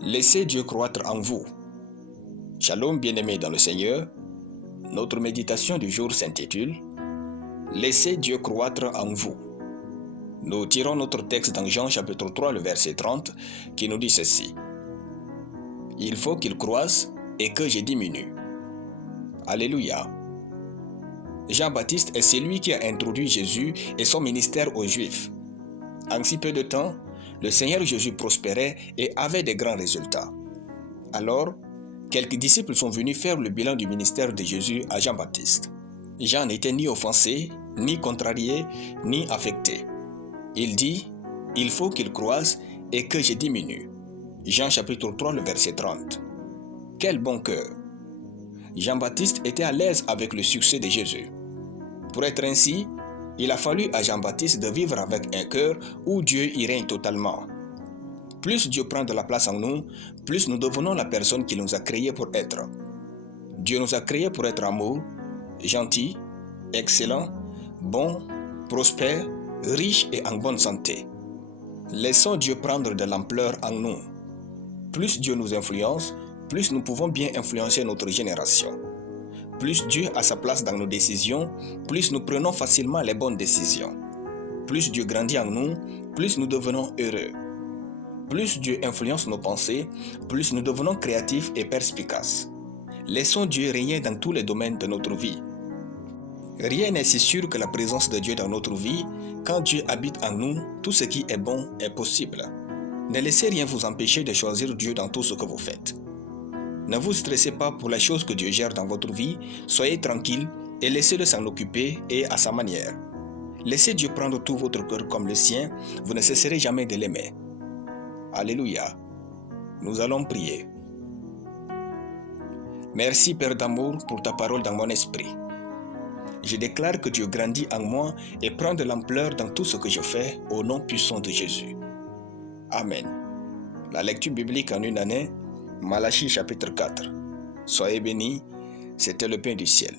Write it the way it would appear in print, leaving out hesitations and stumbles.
Laissez Dieu croître en vous. Shalom bien-aimés dans le Seigneur, notre méditation du jour s'intitule « Laissez Dieu croître en vous ». Nous tirons notre texte dans Jean chapitre 3, le verset 30, qui nous dit ceci. « Il faut qu'il croisse et que je diminue. » Alléluia. Jean-Baptiste est celui qui a introduit Jésus et son ministère aux Juifs. En si peu de temps, le Seigneur Jésus prospérait et avait de grands résultats. Alors, quelques disciples sont venus faire le bilan du ministère de Jésus à Jean-Baptiste. Jean n'était ni offensé, ni contrarié, ni affecté. Il dit, « Il faut qu'il croisse et que je diminue. » Jean chapitre 3, le verset 30. Quel bon cœur! Jean-Baptiste était à l'aise avec le succès de Jésus. Pour être ainsi, il a fallu à Jean-Baptiste de vivre avec un cœur où Dieu y règne totalement. Plus Dieu prend de la place en nous, plus nous devenons la personne qu'il nous a créés pour être. Dieu nous a créés pour être amour, gentil, excellent, bon, prospère, riche et en bonne santé. Laissons Dieu prendre de l'ampleur en nous. Plus Dieu nous influence, plus nous pouvons bien influencer notre génération. Plus Dieu a sa place dans nos décisions, plus nous prenons facilement les bonnes décisions. Plus Dieu grandit en nous, plus nous devenons heureux. Plus Dieu influence nos pensées, plus nous devenons créatifs et perspicaces. Laissons Dieu régner dans tous les domaines de notre vie. Rien n'est si sûr que la présence de Dieu dans notre vie. Quand Dieu habite en nous, tout ce qui est bon est possible. Ne laissez rien vous empêcher de choisir Dieu dans tout ce que vous faites. Ne vous stressez pas pour les choses que Dieu gère dans votre vie, soyez tranquille et laissez-le s'en occuper et à sa manière. Laissez Dieu prendre tout votre cœur comme le sien, vous ne cesserez jamais de l'aimer. Alléluia. Nous allons prier. Merci Père d'amour pour ta parole dans mon esprit. Je déclare que Dieu grandit en moi et prend de l'ampleur dans tout ce que je fais au nom puissant de Jésus. Amen. La lecture biblique en une année, Malachie chapitre 4. Soyez bénis, c'était le pain du ciel.